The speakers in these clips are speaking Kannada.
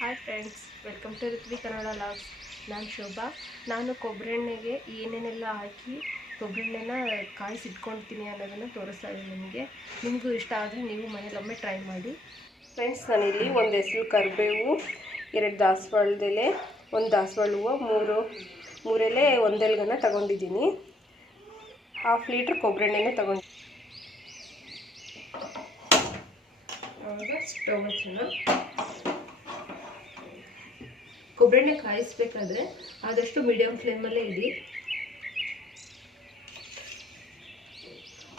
Hi friends welcome to Ruthvi Kannada logs ನಾನು ಶೋಭಾ ನಾನು ಕೊಬ್ಬರಿ ಎಣ್ಣೆಗೆ ಏನೇನೆಲ್ಲ ಹಾಕಿ ಕೊಬ್ಬರಿ ಎಣ್ಣೆನ ಕಾಯಿಸಿಟ್ಕೊಳ್ತೀನಿ ಅನ್ನೋದನ್ನು ತೋರಿಸ್ತಾ ಇದ್ದೀನಿ ನಿಮಗೆ. ನಿಮಗೂ ಇಷ್ಟ ಆದರೆ ನೀವು ಮನೇಲೊಮ್ಮೆ ಟ್ರೈ ಮಾಡಿ. ಫ್ರೆಂಡ್ಸ್ ನಾನಿಲ್ಲಿ ಒಂದು ಹೆಸರು ಕರಿಬೇವು ಎರಡು ದಾಸವಾಳದೆಲೆ ಒಂದು ದಾಸವಾಳ ಹೂವು ಮೂರು ಮೂರೆಲೆ ಒಂದೆಲ್ಗನ್ನ ತಗೊಂಡಿದ್ದೀನಿ. ಹಾಫ್ ಲೀಟ್ರ್ ಕೊಬ್ಬರಿ ಎಣ್ಣೆನೇ ತಗೊಂಡು ಸ್ಟವ್ ಹಚ್ಚೋಣ ಕೊಬ್ಬರಿ ಎಣ್ಣೆ ಕಾಯಿಸ್ಬೇಕಾದ್ರೆ ಆದಷ್ಟು ಮೀಡಿಯಮ್ ಫ್ಲೇಮಲ್ಲೇ ಇಡಿ.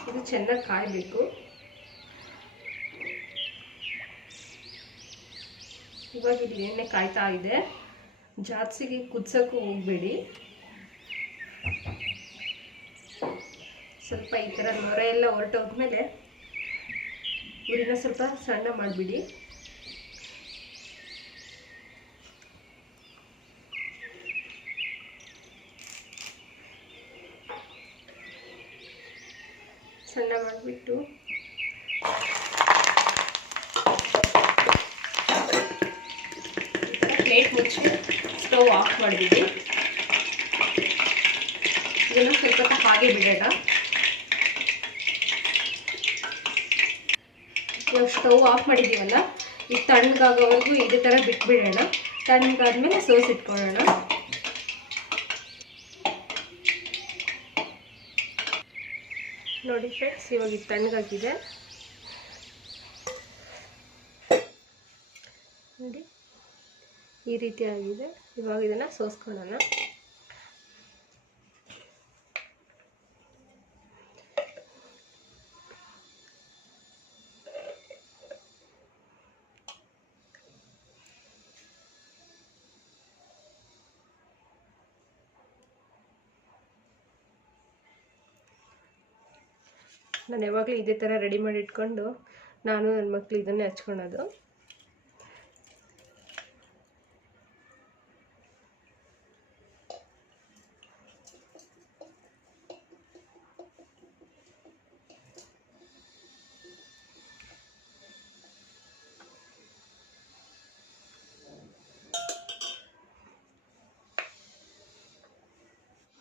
ಇದು ಚೆನ್ನಾಗಿ ಕಾಯಬೇಕು. ಇವಾಗ ಇಲ್ಲಿ ಎಣ್ಣೆ ಕಾಯ್ತಾ ಇದೆ. ಜಾಸ್ತಿಗೆ ಕುದ್ಸೋಕ್ಕೂ ಹೋಗಬೇಡಿ. ಸ್ವಲ್ಪ ಈ ಥರ ನೊರೆ ಎಲ್ಲ ಹೊರಟೋದ್ಮೇಲೆ, ಉರಿನ ಸ್ವಲ್ಪ ಸಣ್ಣ ಮಾಡಿಬಿಡಿ. ಸಣ್ಣ ಮಾಡಿಬಿಟ್ಟು ಪ್ಲೇಟ್ ಮುಚ್ಚಿ ಸ್ಟವ್ ಆಫ್ ಮಾಡಿದ್ವಿ ಇದನ್ನು ಸ್ವಲ್ಪ ಹೊತ್ತು ಹಾಗೆ ಬಿಡೋಣ. ಇವಾಗ ಸ್ಟವ್ ಆಫ್ ಮಾಡಿದ್ದೀವಲ್ಲ ಈಗ ತಣ್ಣಗಾಗೋವರೆಗೂ ಇದೇ ಥರ ಬಿಟ್ಬಿಡೋಣ. ತಣ್ಣಗಾದ್ಮೇಲೆ ಸೋಸಿಟ್ಕೊಳ್ಳೋಣ ನೋಡಿ ಫ್ರೆಂಡ್ಸ್ ಇವಾಗ ತಣ್ಣಗಾಗಿದೆ ನೋಡಿ ಈ ರೀತಿ ಆಗಿದೆ. ಇವಾಗ ಇದನ್ನು ಸೋಸ್ಕೊಳ್ಳೋಣ. ನಾನು ಯಾವಾಗಲೂ ಇದೇ ಥರ ರೆಡಿ ಮಾಡಿ ಇಟ್ಕೊಂಡು ನಾನು ನನ್ನ ಮಕ್ಕಳು ಇದನ್ನೇ ಹಚ್ಕೊಳೋದು.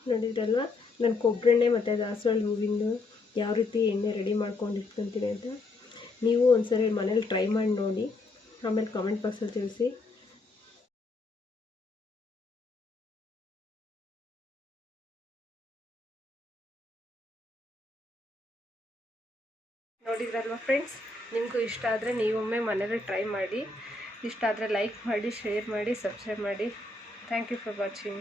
ನೋಡಿದ್ರಲ್ವ? ನಾನು ಕೊಬ್ಬರೆಣ್ಣೆ ಮತ್ತು ದಾಸವಾಳ ಹೂವಿಂದು. ಯಾವ ರೀತಿ ಎಣ್ಣೆ ರೆಡಿ ಮಾಡ್ಕೊಂಡು ಇಟ್ಕೊತೀವಿ ಅಂತ ನೀವು ಒಂದ್ಸರಿ ಮನೇಲಿ ಟ್ರೈ ಮಾಡಿ ನೋಡಿ. ಆಮೇಲೆ ಕಾಮೆಂಟ್ ಬಾಕ್ಸಲ್ಲಿ ತಿಳಿಸಿ. ನೋಡಿದ್ರಲ್ವ ಫ್ರೆಂಡ್ಸ್ ನಿಮಗೂ ಇಷ್ಟ ಆದರೆ ನೀವೊಮ್ಮೆ ಮನೇಲಿ ಟ್ರೈ ಮಾಡಿ. ಇಷ್ಟ ಆದರೆ ಲೈಕ್ ಮಾಡಿ ಶೇರ್ ಮಾಡಿ ಸಬ್ಸ್ಕ್ರೈಬ್ ಮಾಡಿ. Thank you for watching